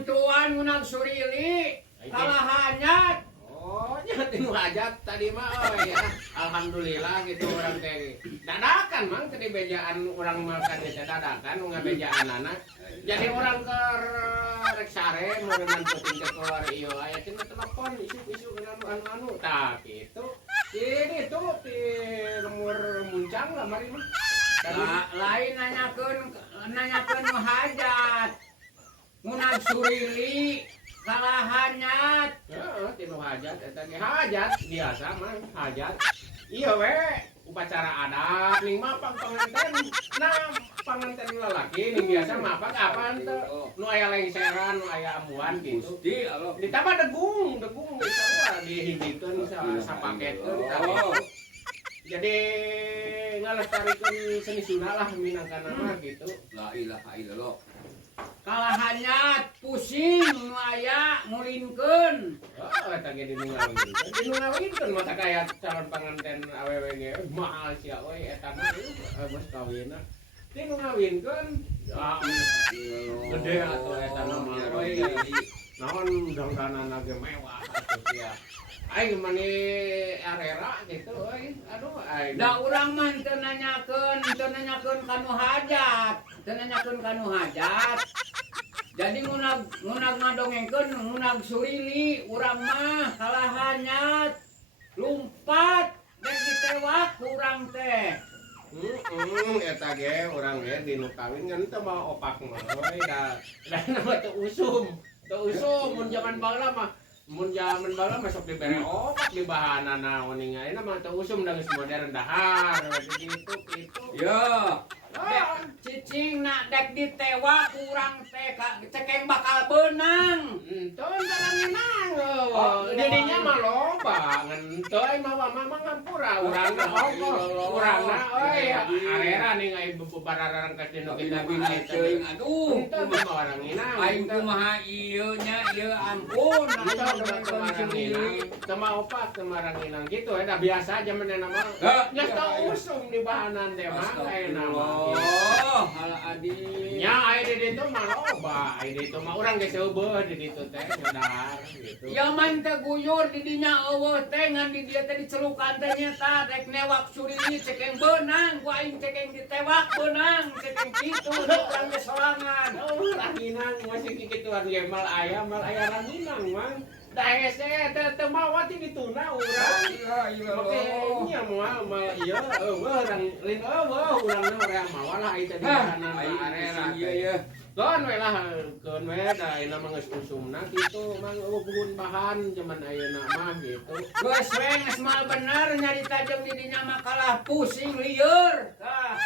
mantuan ngunang surili kalah hanyat. Oh, nya tinu hajat tadi mah ya. Alhamdulillah gitu orang teh. Dadakan mang tadi bejaan urang makan teh dadakan nu ngabejaan anak. Jadi orang ke rek sare meureun penting teh keluar ieu aya cenah telepon isu-isu anu tah kitu. Ini tuh di nomor muncang lah mari mah. Lain nanyakeun nu hajat. Ngunang surili kalah hanyat. Heeh, tinu hajat eta ge hajat biasa mah hajat. Iya we, upacara adat ning mah panganten. Nah, panganten lalaki ning biasa mah apaan teh? Nu aya lengseran, nu aya amuan gitu. Gusti Allah. Ditambah degung bisa mah dihijikeun sapaketeun tah. Jadi ngalestarikeun seni Sunda lah minangkana mah gitu. La ilaha illallah. Kalah hanyat pusing nu aya ngulinkeun. Oh, eta ge dinu ngawinkeun. Dinu ngawinkeun mata kaya calon panganten awewe ge mahal sia we eta mah bos kawinna. Dinu ngawinkeun. Ah, gede atuh eta mah we. Naon dangdanana ge mewah atuh sia. Aing mani arera gitu euy. Aduh aing. Da urang mah teu nanyakeun kanu hajat. Teu nanyakeun kanu hajat. Jadi ngunag ngadongengkeun ngunag surili urang mah kalah hanyat. Lumpat dek ditewak urang teh. Eta ge urang ge dinu kawin ngan teu mah opak mah euy da nama teu usum. Teu usum mun zaman baheula mah mun zaman baheula mah sok dibere opak di bahanana uning ayeuna mah teu usum da geus modern dahar gitu gitu. Ya. Cicing nak dek ditewak urang teh cekeng bakal beunang. Teu daranginang. Didinya mah loba ngan teu mah ngampura urangna ongkos. Urangna euy arera ning ai bebararang ka dinu kita Bini ceuing aduh. Teu mah waranginang. Aing kumaha ieu nya ieu ampun. Sama opak kemaranginang gitu ya biasa aja menena mah nya teu usum di bahanan teh mah ayeuna mah Oh, hala adi. nya aya di ditu mah loba aya di ditu mah urang geus eueuh di ditu teh modar gitu Ya man teh guyur di dinya eueuh teh ngan di dieu teh dicelukan teh nyata rek newak surili cekeng beunang ku aing cekeng ditewak beunang cekeng kitu urang ge sorangan. ranginang masih kikituan ge mal aya ranginang mang da hese teu mawa ti dituna urang oke nya moal mal ieu eueuh rang lin eueuh urangna ora mawa lah aya teh di bahanan arera Iya. Keun we lah, keun we da ayeuna mah geus usumna kitu mang eueuh buhun bahan zaman ayeuna mah gitu. Geus we geus mal bener nyarita jeung di dinya mah kalah pusing lieur. Tah.